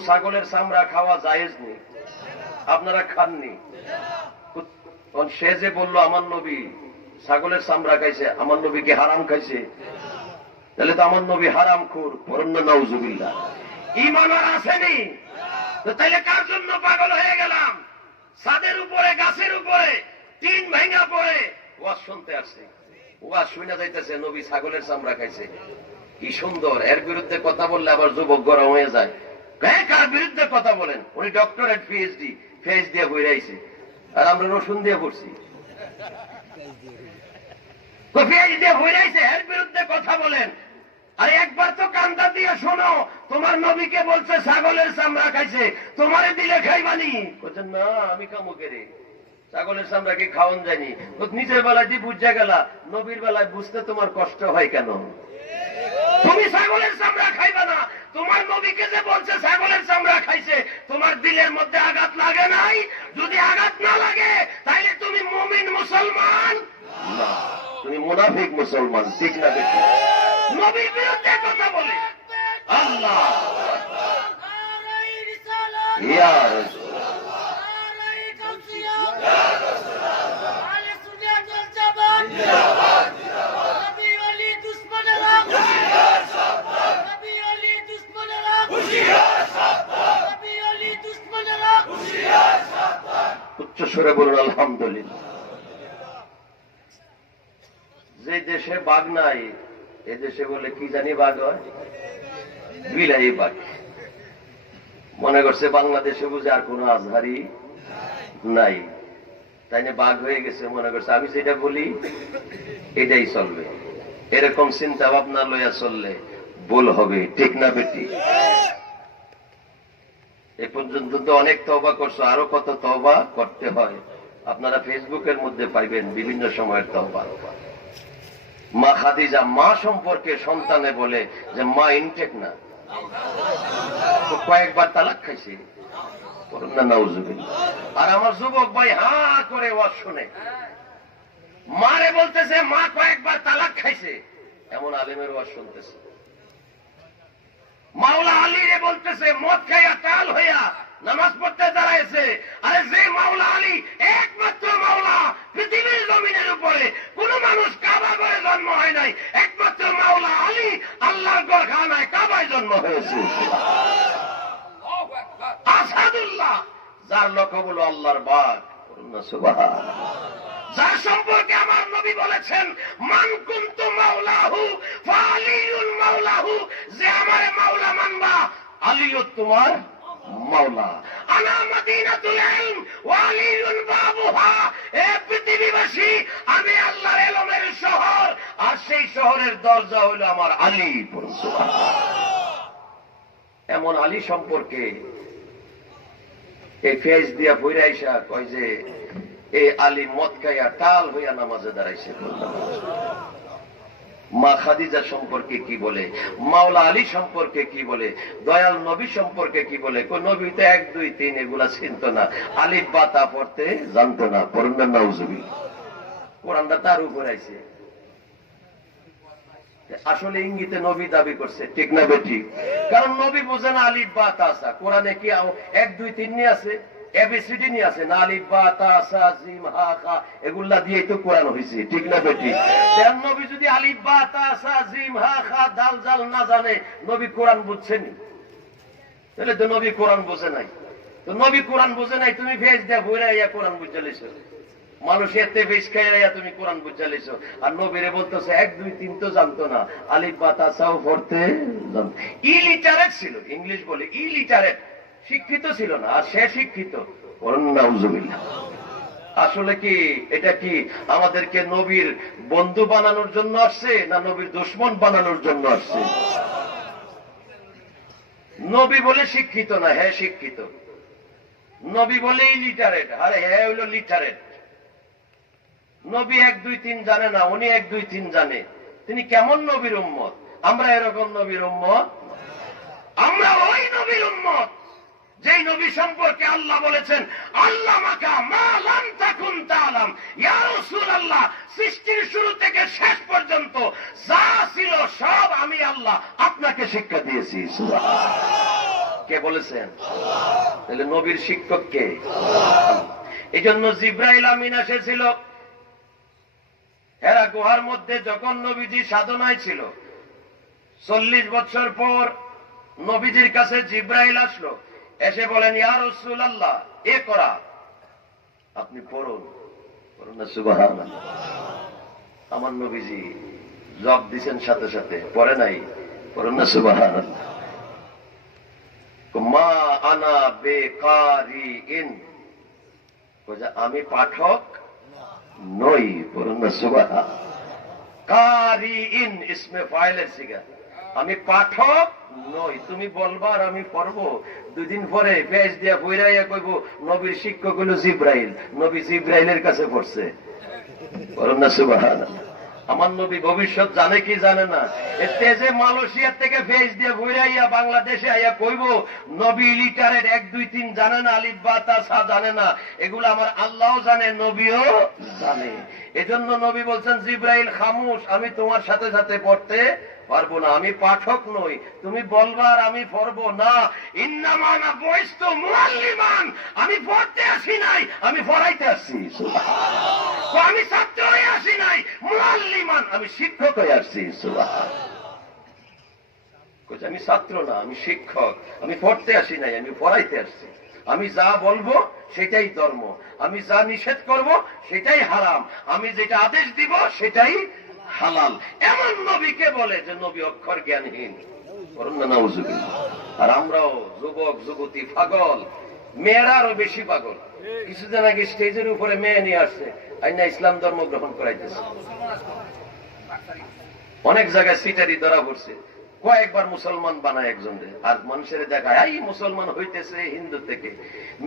ছাগলের চামড়া খাওয়া জায়েজ নেই, আপনারা খাননি। সে যে বললো আমার নবী ছাগলের চামড়া খাইছে, আমার নবী কি হারাম খাইছে? তাহলে তো আমার নবী হারাম খোর, পরন্ন নাউজুবিল্লাহ। ঈমান আর আসেনি তো তাইলে কার জন্য পাগল হয়ে গেলাম? ছাদের উপরে গাছের উপরে টিন ভাঙা পড়ে ওয়াজ শুনতে আসছে, ওয়াজ শুনে যাইতেছে নবী ছাগলের চামড়া খাইছে। কি সুন্দর! এর বিরুদ্ধে কথা বললে আবার যুবক গরম হয়ে যায়। কার বিরুদ্ধে কথা বলেন? উনি ডক্টরেট পিএইচডি ফেস দিয়ে বই রাইছে, আর আমরা রসুন দিয়ে পড়ছি। এর বিরুদ্ধে কথা বলেন। আর একবার তো কান্দা দিয়ে শোনো, তোমার নবীকে বলছে ছাগলের চামড়া খাইছে, তোমারে দিলে খাইবানি? বলছেন না, আমি কামু কেরে, ছাগলের চামড়া কি খাওয়ান যায়নি। নিজের বেলায় দিয়ে বুঝা গেলা, নবীর বেলায় বুঝতে তোমার কষ্ট হয় কেন? তুমি ছাগলের চামড়া খাইবা না, তোমার নবীকে যে বলছে ছাগলের চামড়া খাইছে, তোমার দিলের মধ্যে আঘাত লাগে নাই? যদি আঘাত না লাগে তাইলে তুমি মুমিন মুসলমান না, তুমি মুনাফিক মুসলমান। ঠিক না? দেখি নবীর বিরুদ্ধে কথা বলে আল্লাহ ইয়া উচ্চ স্বরে বলুন আলহামদুলিল্লাহ। যে দেশে বাঘ নাই, এ দেশে বলে কি জানি বাঘ হয়, বিলাই বাঘ। মনে করছে বাংলাদেশে বুঝে আর কোন আজহারি নাই, তাই না বাঘ হয়ে গেছে। মনে করছে আমি যেটা বলি এটাই চলবে। এরকম চিন্তা ভাবনা লইয়া চললে ভুল হবে। ঠিক না বেটি? এ পর্যন্ত তো অনেক তওবা করছো, আরো কত তওবা করতে হয়। আপনারা ফেসবুকের মধ্যে পাইবেন বিভিন্ন সময়ের তওবা। মা খাদিজা মা সম্পর্কে সন্তানে বলে যে মা ইনটেক না, তো কয়েকবার তালাক খাইছে। আর আমার যুবক ভাই হা করে ওয়াজ শুনে, মারে বলতেছে মা কয়েকবার তালাক খাইছে, এমন আলেমের ওয়াজ শুনতেছে। মাওলা আলী রে বলতেছে মদ খাইয়া টাল হইয়া নামাজ পড়তে দাঁড়াইছে। আরে যে মাওলা আলী একমাত্র মাওলা পৃথিবীর জমিনের উপরে, কোন মানুষ কাবা ঘরে জন্ম হয় নাই, একমাত্র মাওলা আলী আল্লাহর ঘরখানায় কাবায় জন্ম হয়েছে। আসাদুল্লাহ, যার লক্ষ্য বলো আল্লাহর বাগ, যার সম্পর্কে আমার নবী বলেছেন মান কুনতু মাওলাহু ফাআলিয়ুল মাওলাহু, যে আমারে মাওলা মানবা আলীও তোমার মাওলা। আনা মাদিনাতুল ইলম ওয়া আলীউন বাবুহা, এ পৃথিবীবাসী আমি আল্লাহর ইলমের শহর, আর সেই শহরের দরজা হলো আমার আলী। এমন আলী সম্পর্কে এই ফেজ দিয়া বইরাইসা কয় যে এই আলী মদ খাইয়া টাল হইয়া নামাজে দাঁড়াইছে। মা খাদিজা সম্পর্কে কি বলে, মাওলা আলী সম্পর্কে কি বলে, দয়াল নবী সম্পর্কে কি বলে? নবী তো 1 2 3 এগুলা চিনত না, আলিফ বা তা পড়তে জানতো না। পড়না নাউজুবিল্লাহ। কোরআনটা তার উপর আইছে। আসলে ইঙ্গিতে নবী দাবি করছে। ঠিক না বেটি? কারণ নবী বোঝে না আলিফ বা তা সা। কোরআনে কি 1 2 3 নিয়ে আছে, এবিসিডি নিয়ে আছে না? আলিফ বা তা সা জিম হা খা এগুলা দিয়ে তো কোরআন হয়েছে। ঠিক না বেটি? নবী যদি আলিফ বা তা সা জিম হা খা দাল জাল না জানে, নবী কোরআন বুঝছেনি? তাহলে তো নবী কোরআন বোঝে নাই। তো নবী কোরআন বোঝে নাই, তুমি ফেস দিয়ে ভুইরা কোরআন বুঝে লেছো। মানুষ এতে ফেস খাইয়া তুমি কোরআন বুঝে লেছো। আর নবীরে বলতেছে 1 2 3 তো জানতো না, আলিফ বা তা সাও পড়তে জানতো। ইলিটারেট ছিল, ইংলিশ বলে ইলিটারেট, শিক্ষিত ছিল না। আর সে শিক্ষিত। আসলে কি এটা কি আমাদেরকে নবীর বন্ধু বানানোর জন্য আসছে, না নবীর দুশমন বানানোর জন্য আসছে? নবী বলে শিক্ষিত না, হ্যাঁ শিক্ষিত। নবী বলে ইলিটারেট, আরে হ্যাঁ হইল লিটারেট। নবী 1 2 3 জানে না, উনি 1 2 3 জানে। তিনি কেমন নবীর উম্মত? আমরা এরকম নবীর উম্মত? আমরা ওই নবীর উম্মত যেই নবী সম্পর্কে আল্লাহ বলেছেন আল্লামাকা মা লাম তাকুন তাআলাম। ইয়া রাসূলুল্লাহ, সৃষ্টির শুরু থেকে শেষ পর্যন্ত যা ছিল সব আমি আল্লাহ আপনাকে শিক্ষা দিয়েছি। সুবহানাল্লাহ। কে বলেছেন? তাহলে নবীর শিক্ষক কে? এই জন্য জিব্রাইল আমিন এসেছিল হেরা গুহার মধ্যে, যখন নবীজি সাধনায় ছিল। 40 বছর পর নবীজির কাছে জিব্রাইল আসলো, এসে বলেন, ইয়া রাসূলুল্লাহ, এ করা আপনি পড়ুন। পড়ুন না সুবহানাল্লাহ। আমার নবীজি জবাব দিছেন সাথে সাথে, পড়ে নাই। পড়ুন না সুবহানাল্লাহ। মা আনা বেকারিইন, আমি পাঠক নই। পড়ুন না সুবহানাল্লাহ। কারিইন ইসমে ফাইলের সিগা, আমি পাঠক নই। তুমি বলবা আর আমি পড়বো। 2 দিন পরে পেজ দিয়া বইরাইয়া কইব নবীর শিক্ষক হলো জিব্রাইল, নবী জিব্রাইলের কাছে পড়ছে। পড়ুন না সুবহানাল্লাহ। আমার নবী ভবিষ্যৎ জানে কি জানে না? এতে যে মালয়েশিয়া থেকে পেজ দিয়ে বইরাইয়া বাংলাদেশে আইয়া কইব নবী লিটারের 1 2 3 জানে না, আলিফ বা তা সা জানে না, এগুলো আমার আল্লাহও জানে, নবীও জানে। এজন্য নবী বলছেন, জিব্রাইল খামুশ, আমি তোমার সাথে সাথে পড়তে পারবো না, আমি পাঠক নই। তুমি বলবা আর আমি পড়বো না। ইন্নামা আনা বুইস্তু মুআল্লিমান, আমি পড়তে আসি নাই, আমি পড়াইতে আসছি। সুবহানাল্লাহ। আমি ছাত্র হয়ে আসি নাই, মুআল্লিমান, আমি শিক্ষক হয়ে আসছি। সুবহানাল্লাহ। আমি ছাত্র না, আমি শিক্ষক, আমি পড়তে আসি নাই, আমি পড়াইতে আসছি। আমি যা বলবো সেটাই ধর্ম, আমি যা নিষেধ করব সেটাই হারাম, আমি যেটা আদেশ দিব সেটাই হালাল। এমন নবীকে বলে যে নবী অক্ষর জ্ঞানহীন। আর আমরাও যুবক যুবতী পাগল, মেয়েরা আরো বেশি পাগল। কিছুদিন আগে স্টেজের উপরে মেয়ে নিয়ে আসছে, আইনা ইসলাম ধর্ম গ্রহণ করাইতেছে। অনেক জায়গায় সিটারি ধরা পড়ছে, কয়েকবার মুসলমান বানায় একজনকে, আর মানুষের দেখায় এই মুসলমান হইতেছে হিন্দু থেকে।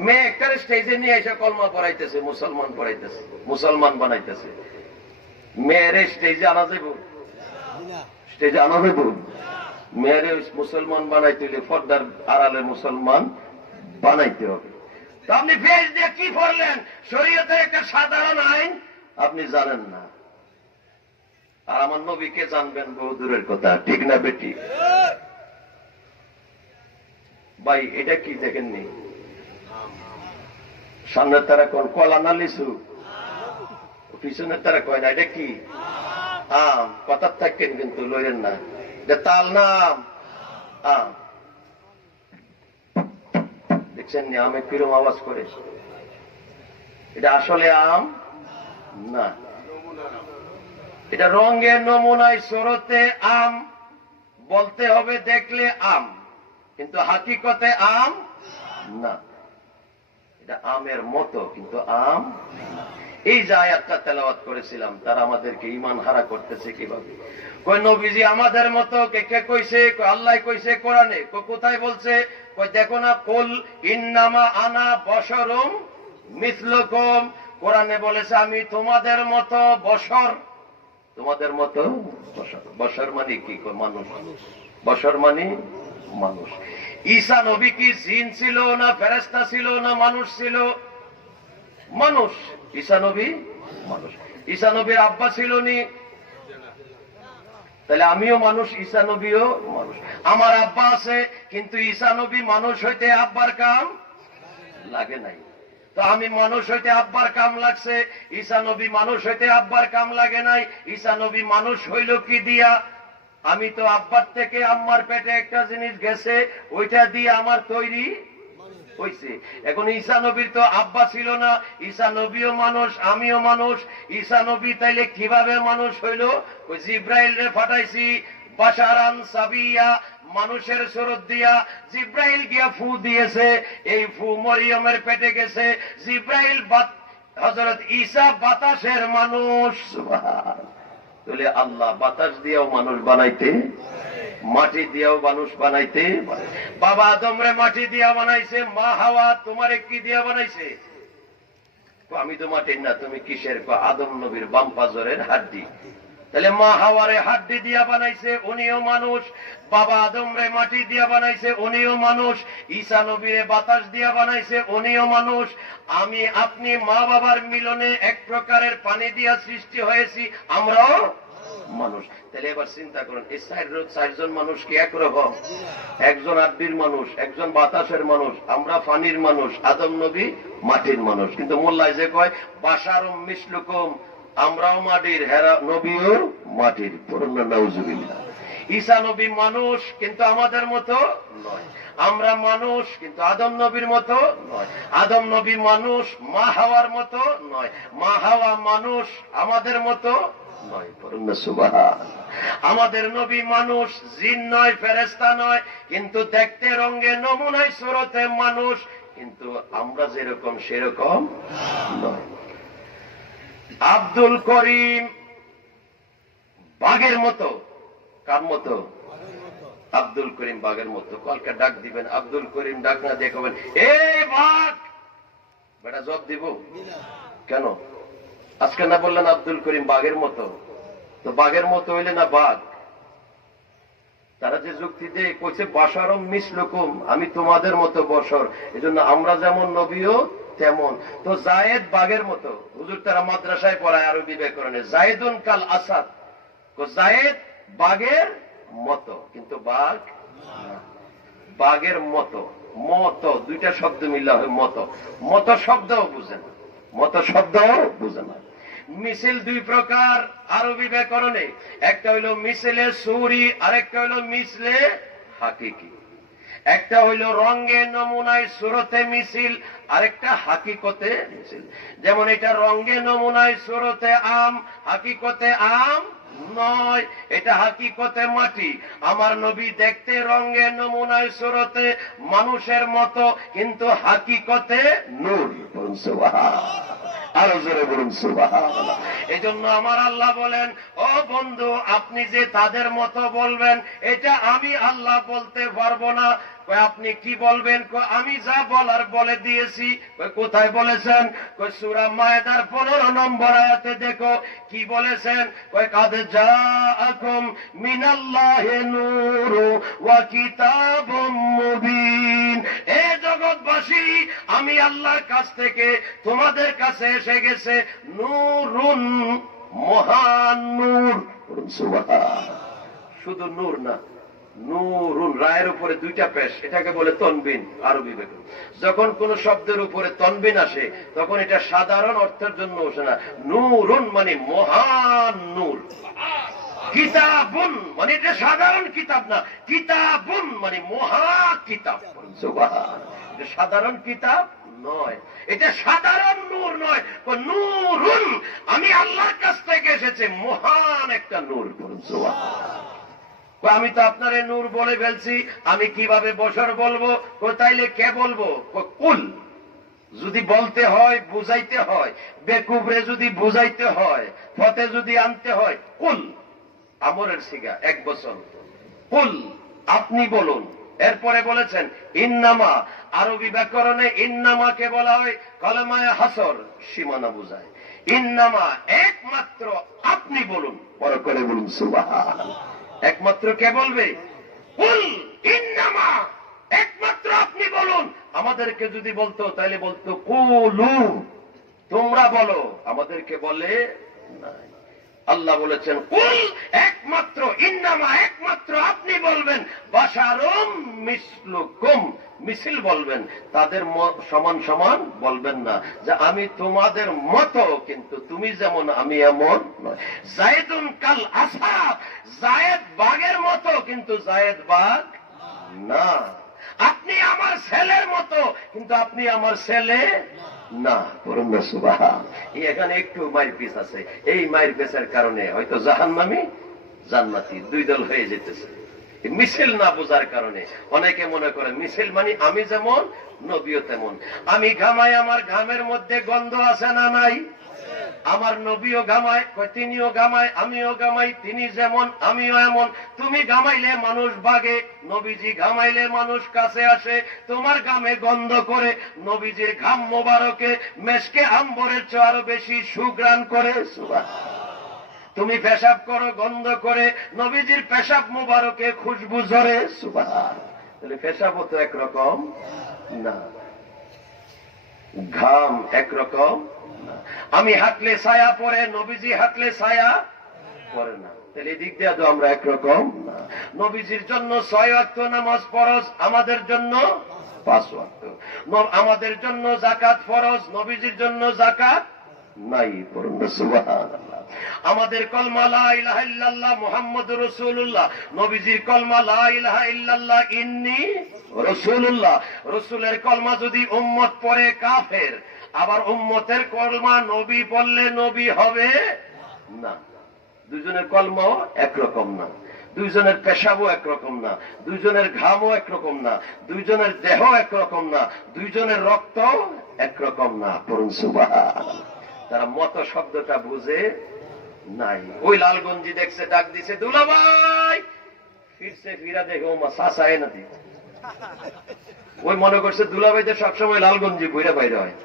মেয়ে একটা স্টেজে নিয়ে এসে কলমা পড়াইতেছে, মুসলমান পড়াইতেছে, মুসলমান বানাইতেছে। মেয়েরে স্টেজে আনা যাইব? স্টেজে আনা যাইব? মেয়েরে মুসলমান বানাইতে হলে পর্দার আড়ালে মুসলমান বানাইতে হবে। তো আপনি ফেস দিয়ে কি পড়লেন? শরীয়তের একটা সাধারণ আইন আপনি জানেন না, আর আমার নবীকে জানবেন বহু দূরের কথা। ঠিক না বেটি? ভাই এটা কি দেখেননি? সামনের তারা কোন কলা না লিচু, পিছনের তারা কয় না এটা কি? আম। কথার থাকেন কিন্তু লইলেন না, এটা তাল না আম। আম দেখছেন নি আমে কিরম আওয়াজ করে? এটা আসলে আম না, এটা রঙের নমুনায় সুরতে আম বলতে হবে, দেখলে আম, কিন্তু হাকিকতে আম না। এটা আমের মতো কিন্তু আম। এই যে আয়াতটা তেলাওয়াত করেছিলাম, তারা আমাদেরকে ঈমান হারা করতেছে কিভাবে? কই নবীজি আমাদের মতো, কে কইছে? আল্লাহ কইছে কোরআনে। কোথায় বলছে? কই দেখো না, কুল ইন্নামা আনা বশরুম মিসলুকুম, কোরআনে বলেছে আমি তোমাদের মতো বশর। তোমাদের মতো বশর, বশর মানে কি? মানুষ। বশর মানে মানুষ। ঈসা নবী কি জিন ছিল না ফেরেশতা ছিল না মানুষ ছিল? মানুষ। ঈসা নবী মানুষ। ঈসা নবীর আব্বা ছিল নি? তাহলে আমিও মানুষ, ঈসা নবীও মানুষ। আমার আব্বা আছে, কিন্তু ঈসা নবী মানুষ হইতে আব্বার কাম লাগে নাই। তো আমি মানুষ হইতে আব্বার কাম লাগছে, ঈসা নবী মানুষ হইতে আব্বার কাম লাগে নাই। ঈসা নবী মানুষ হইল কি দিয়া? আমি তো আব্বার থেকে আম্মার পেটে একটা জিনিস গেছে, ওইটা দিয়ে আমার তৈরি হইছে। এখন ঈসা নবীর তো আব্বা ছিল না, ঈসা নবীও মানুষ, আমিও মানুষ। ঈসা নবী তাইলে কিভাবে মানুষ হইল? ওই জিব্রাইল রে পাঠাইছি বাশারান সাবিয়া, মানুষের সুরত দিয়া। জিব্রাইল গিয়া ফু দিয়েছে, এই ফু মরিয়মের পেটে গেছে। জিব্রাইল হযরত ঈসা বাতাসের মানুষ। সুবহানাল্লাহ। তাহলে আল্লাহ বাতাস দিয়েও মানুষ বানাইতে, মাটি দিয়েও মানুষ বানাইতে। বাবা আদমরে মাটি দিয়া বানাইছে, মা হাওয়া তোমারে কি দিয়া বানাইছে? আমি তো মাটির না, তুমি কিসের? আদম নবীর বাম পাজরের হাড্ডি। তাহলে মা হাওয়ারে হাড্ডি দিয়া বানাইছে, উনিও মানুষ। বাবা আদমরে মাটি দিয়া বানাইছে, উনিও মানুষ। ঈসা নবীরে বাতাস দিয়া বানাইছে, উনিও মানুষ। আমি আপনি মা বাবার মিলনে এক প্রকারের পানি দিয়া সৃষ্টি হয়েছি, আমরাও মানুষ। তাহলে এবার চিন্তা করেন, এই চারজন মানুষ কি একরকম? একজন আড্ডির মানুষ, একজন বাতাসের মানুষ, আমরা পানির মানুষ, আদম নবী মাটির মানুষ। কিন্তু মোল্লায় যে কয় বাশারুম মিসলুকুম, আমরাও মাটির, হেরা নবীও মাটির। পড়ুন না নাউজুবিল্লাহ। ঈসা নবী মানুষ কিন্তু আমাদের মতো নয়, আমরা মানুষ কিন্তু আদম নবীর মতো নয়, আদম নবী মানুষ মা হাওয়ার মতো নয়, মা হাওয়া মানুষ আমাদের মতো নয়। পড়ুন না সুবহানাল্লাহ। আমাদের নবী মানুষ, জিন নয়, ফেরেশতা নয়, কিন্তু দেখতে রঙে নমুনায় সুরতে মানুষ, কিন্তু আমরা যেরকম সেরকম নয়। আব্দুল করিম বাঘের মতো, কার মতো? আব্দুল করিম বাঘের মতো। কলকে ডাক দিবেন, আব্দুল করিম ডাক না দিয়ে কবেন এই বাঘ, বেটা জবাব দিব কেন? আজকে না বললেন আব্দুল করিম বাঘের মতো, তো বাঘের মতো হইলে না বাঘ? তারা যে যুক্তি দিয়ে কইছে বাশারুম মিসলুকুম, আমি তোমাদের মতো বশর, এজন্য আমরা যেমন নবীও তেমন। তো জায়েদ বাঘের মতো, হুজুর তারা মাদ্রাসায় পড়ায় আরবি ব্যাকরণে, জায়েদুন কাল আসাদ, জায়েদ বাঘের মতো, কিন্তু বাঘ না। বাঘের মতো, মতো দুইটা শব্দ মিলা হয় মতো, মতো শব্দও বুঝে না, মতো শব্দও বুঝে না। মিছিল দুই প্রকার আরবি ব্যাকরণে, একটা হইল মিছিলে সুরি, আরেকটা হইল মিছিলে হাকিকি। একটা হইল রঙে নমুনায় সুরতে মিছিল, আরেকটা হাকিকতে মিছিল। যেমন এটা রঙে নমুনায় সুরতে আম, হাকিকতে আম নয়, এটা হাকিকতে মাটি। আমার নবী দেখতে রঙে নমুনায় সুরতে মানুষের মতো, কিন্তু হাকিকতে নূর। আরো জোরে বলুন সুবহানাল্লাহ। এই জন্য আমার আল্লাহ বলেন, ও বন্ধু আপনি যে তাদের মতো বলবেন, এটা আমি আল্লাহ বলতে পারবো না। আপনি কি বলবেন? আমি যা বলার বলে দিয়েছি। কোথায় বলেছেন? সূরা মায়েদার 15 নম্বর আয়াতে দেখো কি বলেছেন। কাদ জাআকুম মিনাল্লাহি নূরু ওয়া কিতাবুম মুবিন, এ জগৎবাসী আমি আল্লাহর কাছ থেকে তোমাদের কাছে এসে গেছে নূরুন, মহান নূর। সুবহানাল্লাহ। শুধু নূর না, নূরুন, রায়ের উপরে দুইটা পেশ, এটাকে বলে তনবিন আরবি ব্যাকরণ। যখন কোন শব্দের উপরে তনবিন আসে তখন এটা সাধারণ অর্থের জন্য আসে না। নূরুন মানে মহান নূর। কিতাবুন মানে এটা সাধারণ কিতাব না, কিতাবুন মানে মহা কিতাব। এটা সাধারণ কিতাব নয়, এটা সাধারণ নূর নয়, নূরুন আমি আল্লাহর কাছ থেকে এসেছে মহান একটা নূর। আমি তো আপনারে নূর বলে ফেলছি, আমি কিভাবে বশর বলবো? তাইলে কে বলবো? কুল। যদি বলতে হয়, বুঝাইতে হয়, বেকুবরে যদি বুঝাইতে হয়, ফতে যদি আনতে হয়, কুল। আমরের সিগা 1 বছর, কুল আপনি বলুন। এরপরে বলেছেন ইন্নামা, আরবি ব্যাকরণে ইন্নামাকে বলা হয় কলমায়ে হাসর, সীমানা বুঝায়। ইন্নামা একমাত্র আপনি বলুন, পরে করে বলুন সুবহানাল্লাহ। একমাত্র কে বলবে? কুল ইন্নামা, একমাত্র আপনি বলুন। আমাদেরকে যদি বলতো তাহলে বলতো কুলু, তোমরা বলো, আমাদেরকে বলে নাই। আল্লাহ বলেছেন কুল, একমাত্র ইন্নামা, একমাত্র আপনি বলবেন। বাশারুম মিসলুকুম, মিছিল বলবেন, তাদের সমান সমান বলবেন না, যে আমি তোমাদের মতো কিন্তু তুমি যেমন আমি এমন নয়। জায়েদুন কাল আসাদ, জায়েদ বাঘের মতো কিন্তু জায়েদ বাঘ না। আপনি আমার ছেলের মতো কিন্তু আপনি আমার ছেলে না। করুন না সুবহানাল্লাহ। এখানে একটু মাইর পিস আছে, এই মাইর পিসের কারণে হয়তো জাহান্নামী জান্নাতি দুই দল হয়ে যেতেছে। মিছিল না বোঝার কারণে অনেকে মনে করে মিছিল মানে আমি যেমন নবীও তেমন। আমি ঘামাই, আমার ঘামের মধ্যে গন্ধ আছে না নাই? আমার নবীও ঘামায়, তিনিও ঘামায়, আমিও ঘামাই, তিনি যেমন আমিও এমন। তুমি ঘামাইলে মানুষ ভাগে, নবীজি ঘামাইলে মানুষ কাছে আসে। তোমার ঘামে গন্ধ করে, নবীজির ঘাম মোবারকে মেশকে আম্বরের চেয়ে আরো বেশি সুঘ্রাণ করে। তুমি পেশাব করো গন্ধ করে, নবীজির পেশাব মোবারকে খুশবু ঝরে। সুবহানাল্লাহ। তাহলে পেশাবও তো একরকম না, ঘাম একরকম। আমি হাঁটলে ছায়া পড়ে, নবীজি হাঁটলে ছায়া পড়ে না। তাহলে এদিক দিয়ে তো আমরা একরকম না। নবীজির জন্য 6 ওয়াক্ত নামাজ ফরজ, আমাদের জন্য 5 ওয়াক্ত। আমাদের জন্য যাকাত ফরজ, নবীজির জন্য যাকাত নাই। পড়ুন সুবহানাল্লাহ। আমাদের কলমা লা ইলাহা ইল্লাল্লাহ মুহাম্মাদুর রাসূলুল্লাহ, নবীজির কলমা লা ইলাহা ইল্লাল্লাহ ইন্নী রাসূলুল্লাহ। রাসূলের কলমা যদি উম্মত পড়ে কাফের, আবার উম্মতের কলমা নবী পড়লে নবী হবে না। দুইজনের কলমাও একরকম না, দুইজনের পেশাবও একরকম না, দুইজনের ঘামও একরকম না, দুইজনের দেহ একরকম না, দুইজনের রক্ত একরকম না। পড়ুন সুবহানাল্লাহ। তারা মত শব্দটা বুঝে নাই। ওই লালগঞ্জি দেখছে, ডাক দিছে দুলাভাই, ফিরছে, ফিরা দেখে ওমা চাচা এনে দি। ওই মনে করছে দুলাভাইদের সবসময় লালগঞ্জি বইরা বাইরে হয়,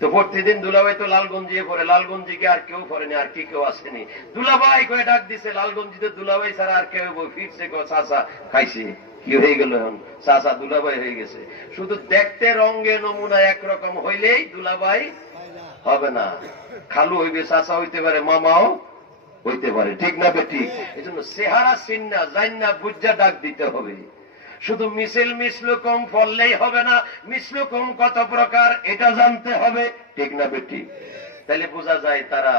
তো প্রতিদিন দুলাভাই তো লালগঞ্জি পরে, লালগঞ্জিকে আর কেউ পরেনি, আর কি কেউ আসেনি। দুলাভাই করে ডাক দিছে, লালগঞ্জিতে দুলাভাই ছাড়া আর কেউ। ফিরছে চাচা খাইছে, কি হয়ে গেল এখন? চাচা দুলাভাই হয়ে গেছে। শুধু দেখতে রঙে নমুনা একরকম হইলেই দুলাভাই হবে না। খালু হইবে, চাচা হইতে পারে, মামাও হইতে পারে, ঠিক না বেঠিক? এই জন্য চেহারা চিন্না জান্না বুঝা ডাক দিতে হবে। শুধু মিছিল মিসলুকম পড়লেই হবে না, মিসলুকম কত প্রকার এটা জানতে হবে, ঠিক না বেঠিক? তাহলে বোঝা যায় তারা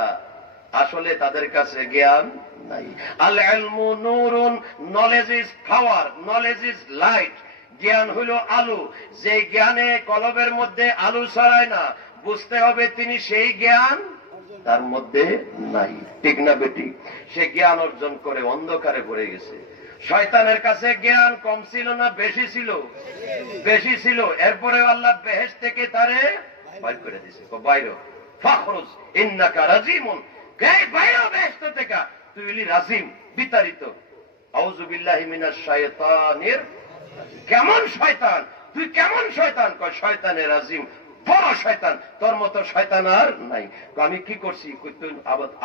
আসলে তাদের কাছে জ্ঞান নাই। আল ইলমু নূরুন, knowledge is power, knowledge is light. জ্ঞান হইল আলো, যে জ্ঞানে কলবের মধ্যে আলো ছড়ায় না, বুঝতে হবে তিনি সেই জ্ঞান তার মধ্যে নাই, ঠিক না বেঠিক? সে জ্ঞান অর্জন করে অন্ধকারে পড়ে গেছে। শয়তানের কাছে জ্ঞান কম ছিল না বেশি ছিল? বেশি ছিল। এরপরে আল্লাহ বেহেশত থেকে তারে বাইর করে দিয়েছে, বাইরো ফাখরুজ ইন্নাকা রাজিমুন, বাইরো বেহেশত থেকে, তুই হলি রাজিম, বিতাড়িত। আউযু বিল্লাহি মিনাশ শাইতানির। কেমন শয়তান তুই, কেমন শয়তান? কয় শয়তানে রাজিম, বড় শয়তান, তোর মতো শয়তান আর নাই। আমি কি করছি? তুই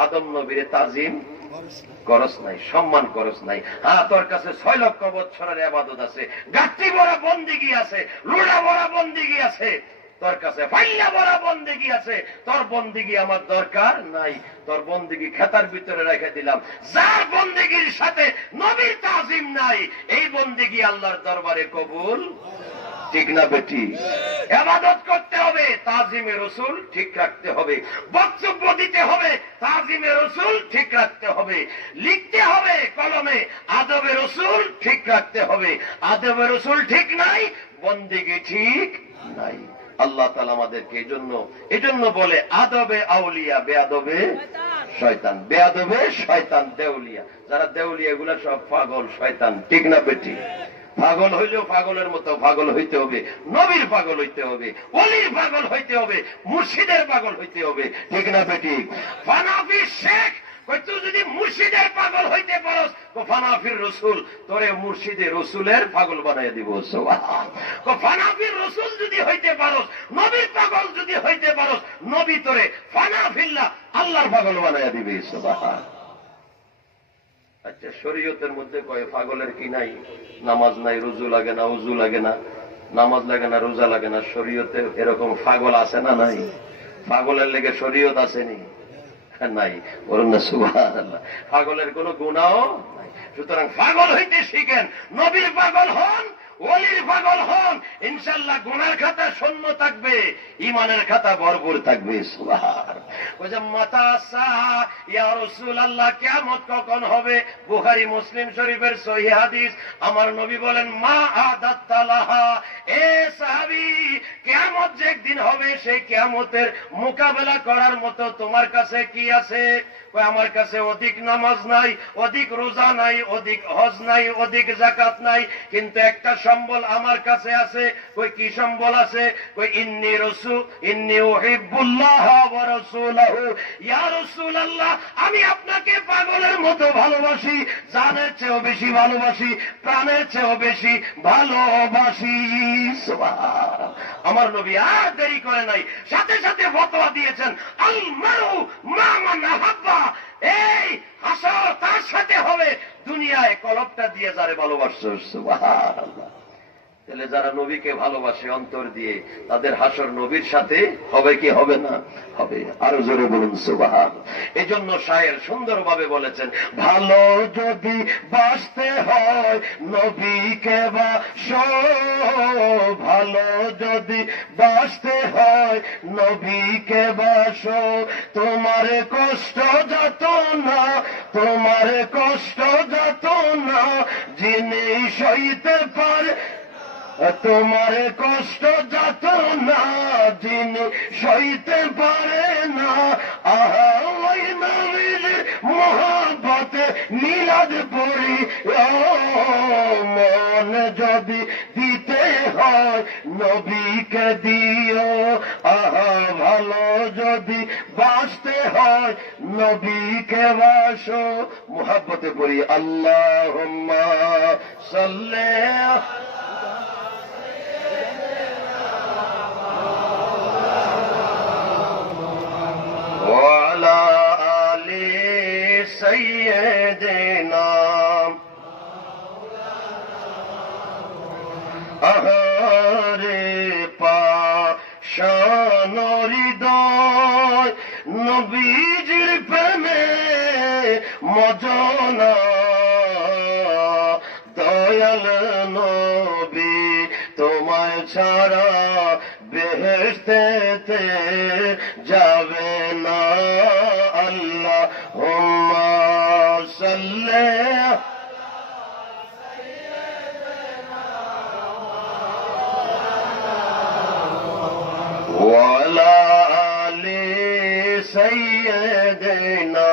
আদম নবীরে তাজিম করস নাই, সম্মান করস নাই। হ্যাঁ, তোর কাছে 6 লক্ষ বছরের ইবাদত আছে, গাঁট্টি ভরা বন্দেগী আছে, লুড়া ভরা বন্দেগী আছে, তোর কাছে ফাইল্লা ভরা বন্দেগী আছে। তোর বন্দেগী আমার দরকার নাই, তোর বন্দেগী খাতার ভিতরে রেখে দিলাম। যার বন্দেগীর সাথে নবীর তাজিম নাই, এই বন্দেগী আল্লাহর দরবারে কবুল, ঠিক না বেটি? ইবাদত করতে হবে, তাজিমে রাসূল ঠিক রাখতে হবে, বক্তব্য দিতে হবে, তাজিমে রাসূল ঠিক রাখতে হবে, লিখতে হবে কলমে, আদবে রাসূল ঠিক রাখতে হবে। আদবে রাসূল ঠিক নাই, বন্দেগী ঠিক নাই। আল্লাহ তাআলা আমাদেরকে এজন্য বলে আদবে আউলিয়া, বেয়াদবে শয়তান। বেয়াদবে শয়তান দেউলিয়া, যারা দেউলিয়া এগুলা সব পাগল শয়তান, ঠিক না বেটি? পাগল হইলেও পাগলের মতো পাগল হইতে হবে, নবীর পাগল হইতে হবে, ওলির পাগল হইতে হবে, মুর্শিদের পাগল হইতে হবে, ঠিক না বেটি? ফানাফি শেখ তুই যদি মুর্শিদের পাগল হইতে পারস তো ফানাফির রসুল তোরে মুর্শিদে রসুলের পাগল বানাই দিব। ফানাফির রসুল যদি হইতে পারস, নবীর পাগল যদি হইতে পারস, নবী তোরে ফানাফিল্লাহ আল্লাহর পাগল বানাই দিবে। সুবহান। আচ্ছা, শরীয়তের মধ্যে কয় পাগলের কি নাই? নামাজ নাই, রোজা লাগে না, উজু লাগে না, নামাজ লাগে না, রোজা লাগে না। শরীয়তে এরকম পাগল আছে না নাই? পাগলের লেগে শরীয়ত আসেনি? নাই। বলুন না সুবহানাল্লাহ। পাগলের কোন গুনাহ নাই। সুতরাং পাগল হইতে শিখেন, নবীর পাগল হন, ওলির পাগল হন, ইনশাআল্লাহ গুনার খাতা শূন্য থাকবে, ঈমানের খাতা ভরপুর থাকবে। সুবহান। ওই যে মাতা সাহা ইয়া রাসূলুল্লাহ, কিয়ামত কখন হবে? বুখারী মুসলিম শরীফের সহিহ হাদিস। আমার নবী বলেন মা আদাত্তা লাহা, এ সাহাবী, কিয়ামত যে একদিন হবে, সেই কিয়ামতের মোকাবেলা করার মতো তোমার কাছে কি আছে? আমার কাছে অধিক নামাজ নাই, অধিক রোজা নাই, অধিক হজ নাই, অধিক যাকাত নাই, কিন্তু একটা সম্বল আমার কাছে আছে। কই কি সম্বল আছে? কই ইন্নী উহিব্বুল্লাহ ওয়া রাসূলাহু। ইয়া রাসূলুল্লাহ, আমি আপনাকে পাগলের মতো ভালোবাসি, জানের চেয়েও বেশি ভালোবাসি, প্রাণের চেয়েও বেশি ভালোবাসি। সুবহান। আমার নবী আর দেরি করে নাই, সাথে সাথে ফতোয়া দিয়েছেন, আল মারু মা মান আহাব্বা। এই হাসর তার সাথে হবে দুনিয়ায় কলবটা দিয়ে যারে ভালোবাসছো। সুবহানাল্লাহ। তাহলে যারা নবীকে ভালোবাসে অন্তর দিয়ে, তাদের হাসর নবীর সাথে হবে কি হবে না? হবে। আরো জোরে বলুন সুবহান। এজন্য শায়ের সুন্দরভাবে বলেছেন, ভালো যদি বাসতে হয় নবীকে বাসো, ভালো যদি বাসতে হয় নবীকে বাসো, তোমার কষ্ট যত না, তোমার কষ্ট যত না যিনি সইতে পারে, তোমার কষ্ট যত না যিনি সইতে পারে না, আহা ওই নবীর মহব্বতে মিলাদ পড়ি, মন যদি দিতে হয় নবীকে দিও, আহা ভালো যদি বাসতে হয় নবীকে বাসো। মহব্বতে পড়ি আল্লাহুম্মা সাল্লি وعلى آل سيدنا আহারে পাশান হৃদয় নবীজির প্রেমে মজনা, দয়াল নবী তোমায় ছাড়া বেহেশতেতে যাবে না, আল্লাহুম্মা সাল্লি ওয়ালা আলি সাইয়্যিদিনা।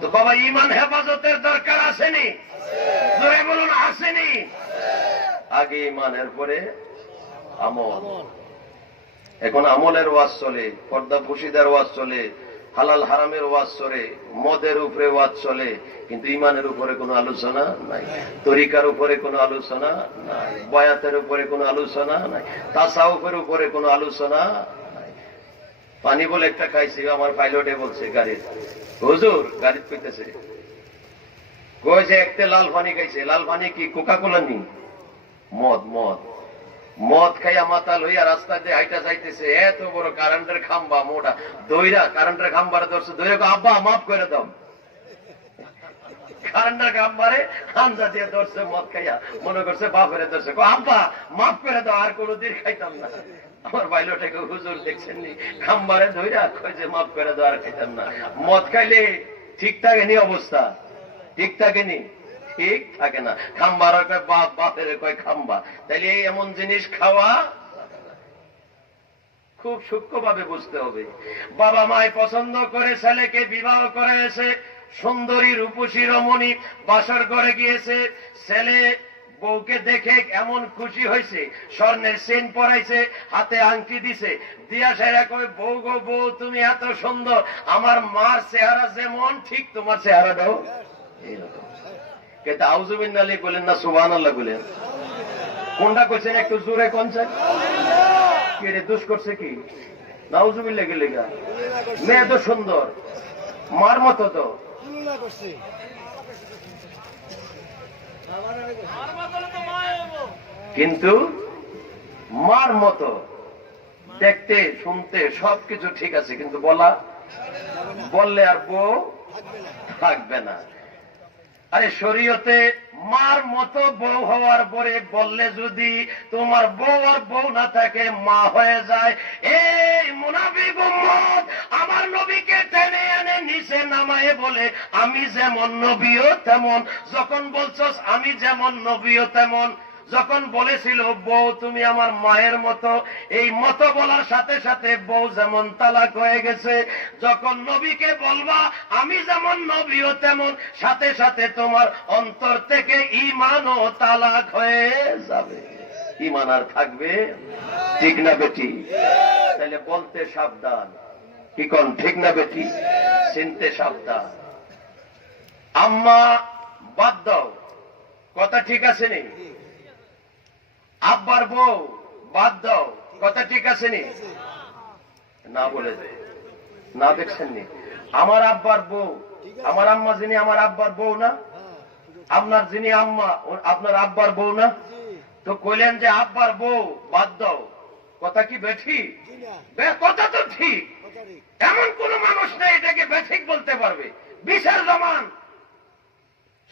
তো বাবা, ঈমান হেফাজতের দরকার আসেনি? জোরে বলুন আসেনি? আগে ঈমানের পরে আমল। এখন আমলের ওয়াজ চলে, পর্দা পুশিদার ওয়াজ চলে, হালাল হারামের ওয়াজ চলে, মদের উপরে ওয়াজ চলে, কিন্তু ঈমানের উপরে কোনো আলোচনা নাই, তরিকার উপরে কোনো আলোচনা নাই, বয়াতের উপরে কোনো আলোচনা নাই, তাসাউফের উপরে কোনো আলোচনা নাই। পানি বলে একটা খাইছি, আমার পাইলটে বলছে গাড়ির, হুজুর গাড়িতে কইতেছে, কইছে একটা লাল পানি খাইছে। লাল পানি কি কোকা কোলা নি? মদ। মদ মদ খাইয়া মাতাল হইয়া রাস্তা দিয়ে হাইটা যাইতেছে, এত বড় কারেন্টের খাম্বা মোটা দইরা, কারেন্টের খাম্বারে ধরছে, দইরা আব্বা মাফ করে দাও। কারেন্টের খাম্বারে হামজা দিয়ে ধরছে, মদ খাইয়া মনে করছে বাপেরে ধরছে, আব্বা মাফ করে দাও, আর কোনোদিন খাইতাম না। আমার বাইলটাকে হুজুর দেখছেন নি, খাম্বারে ধইরা কইছে মাফ করে দাও, আর খাইতাম না। মদ খাইলে ঠিক থাকেনি অবস্থা? ঠিক থাকেনি? ঠিক থাকে না। খাম্বার বাপ, বাপের কয় খাম্বা। তাইলে এমন জিনিস খাওয়া খুব সূক্ষ্মভাবে বুঝতে হবে। বাবা মায় পছন্দ করে ছেলেকে বিবাহ করে এসে, সুন্দরী রূপসী রমণী বাসর ঘরে গিয়েছে, ছেলে বউকে দেখে এমন খুশি হয়েছে, স্বর্ণের চেন পরাইছে, হাতে আংটি দিছে, দিয়া সেরা কই, বউ গো বউ তুমি এত সুন্দর, আমার মার চেহারা যেমন ঠিক তোমার চেহারাটাও এইরকম। কিন্তু আউযুবিল্লাহি বলেন না সুবহানাল্লাহ বলেন? কোনটা কইছেন একটু জোরে কোনছেন? কি রে দোষ করছে কি? নাউযুবিল্লাহ গেলে গা, মেয়ে তো সুন্দর, মার মতো তো, কিন্তু মার মতো দেখতে শুনতে সবকিছু ঠিক আছে, কিন্তু বললে আর বউ থাকবে না। আরে শরীয়তে মার মতো বউ হওয়ার পরে বললে যদি তোমার বউ আর বউ না থাকে, মা হয়ে যায়। এই মুনাফিক উম্মত আমার নবীকে টেনে এনে নিচে নামায়ে বলে, আমি যেমন নবীও তেমন। যখন বলছস আমি যেমন নবীও তেমন, যখন বলেছিল বউ তুমি আমার মায়ের মতো, এই মতো বলার সাথে সাথে বউ যেমন তালাক হয়ে গেছে। যখন নবীকে বলবা আমি যেমন নবীও তেমন, সাথে সাথে তোমার অন্তর থেকে ঈমানও তালাক হয়ে যাবে, ঈমান আর থাকবে। ঠিক না বেটি? তাহলে বলতে সাবধান, কি কোন ঠিক না বেটি? চিনতে সাবধান। আম্মা বাদ দাও, কথা ঠিক আছে নি? আব্বার বউ বাদ দাও, কথা ঠিক আছে নি? না বলে দেয় না, দেখছেন নি? আমার আব্বার বউ, আমার আম্মা যিনি আমার আব্বার বউ না, আপনার যিনি আম্মা আপনার আব্বার বউ না? তো কইলেন যে আব্বার বউ বাদ দাও, কথা কি বেঠিক? কথা তো ঠিক। এমন কোন মানুষ নেই এটাকে বেঠিক বলতে পারবে। বিশাল জমান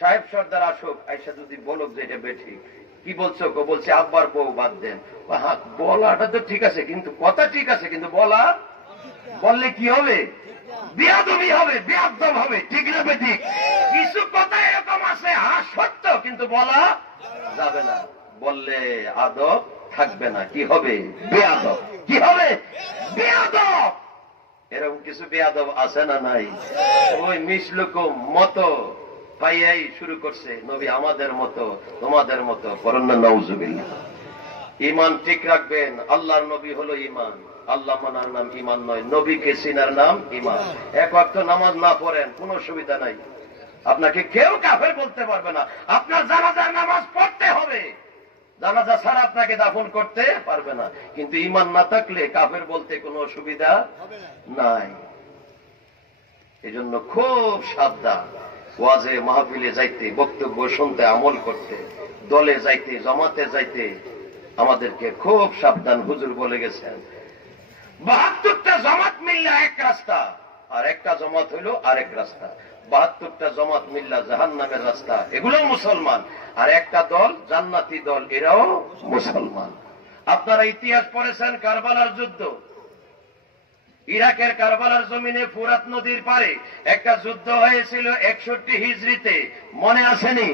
সাহেব সর্দার আসুক, আইসা যদি বলুক যে এটা বেঠিক, কি বলছো? বলছে আব্বার বউ বাদ দেন। বলাটা তো ঠিক আছে, কিন্তু কথা ঠিক আছে, কিন্তু বললে কি হবে? বেয়াদবি হবে, বেয়াদব হবে, ঠিক না বেঠিক? কিছু কথা এরকম আছে সত্য, কিন্তু বলা যাবে না। বললে আদব থাকবে না, কি হবে? বেয়াদব। কি হবে? বেয়াদব। এরকম কিছু বেয়াদব আছে না নাই? ওই মিশলুকুম মতো পাইয়াই শুরু করছে নবী আমাদের মতো তোমাদের মতো করুন না, নাউজুবিল্লাহ। ঈমান ঠিক রাখবেন। আল্লাহর নবী হলো ঈমান। আল্লাহ মানার নাম ঈমান নয়, নবীকে চিনার নাম ঈমান। এক ওয়াক্ত নামাজ না পড়েন কোনো অসুবিধা নাই, আপনাকে কেউ কাফের বলতে পারবে না। আপনার জানাজার নামাজ পড়তে হবে, জানাজা ছাড়া আপনাকে দাফন করতে পারবে না। কিন্তু ঈমান না থাকলে কাফের বলতে কোনো অসুবিধা নাই। এজন্য খুব সাবধান। ওয়াজে মাহফিলে যাইতে, বক্তব্য শুনতে, আমল করতে, দলে যাইতে, জমাতে যাইতে আমাদেরকে খুব সাবধান। হুজুর বলে গেছেন ৭২টা জমাত মিল্লা এক রাস্তা, আর একটা জমাত হইল আরেক রাস্তা। ৭২টা জমাত মিল্লা জাহান্নামের রাস্তা, এগুলো মুসলমান। আর একটা দল জান্নাতি দল, এরাও মুসলমান। আপনারা ইতিহাস পড়েছেন কারবালার যুদ্ধ। ইরাকের কারবালার জমিনে ফুরাত নদীর পারে একটা যুদ্ধ হয়েছিল ৬১ হিজরিতে, মনে আসেনি?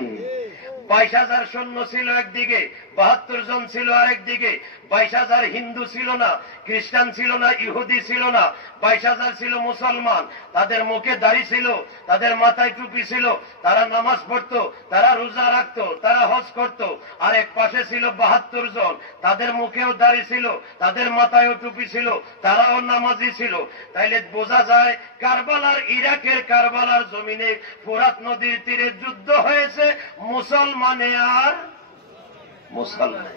২২,০০০ সৈন্য ছিল একদিকে, ৭২ জন ছিল আরেকদিকে। ২২,০০০ হিন্দু ছিল না, খ্রিস্টান ছিল না, ইহুদি ছিল না। ২২,০০০ ছিল মুসলমান। তাদের মুখে দাড়ি ছিল, তাদের মাথায় টুপি ছিল, তারা নামাজ পড়তো, তারা রোজা রাখতো, তারা হজ করত। আর এক পাশে ছিল ৭২ জন, তাদের মুখেও দাড়ি ছিল, তাদের মাথায়ও টুপি ছিল, তারাও নামাজি ছিল। তাইলে বোঝা যায় কারবালার, ইরাকের কারবালার জমিনে ফোরাত নদীর তীরে যুদ্ধ হয়েছে মুসলমানে আর মুসলমান।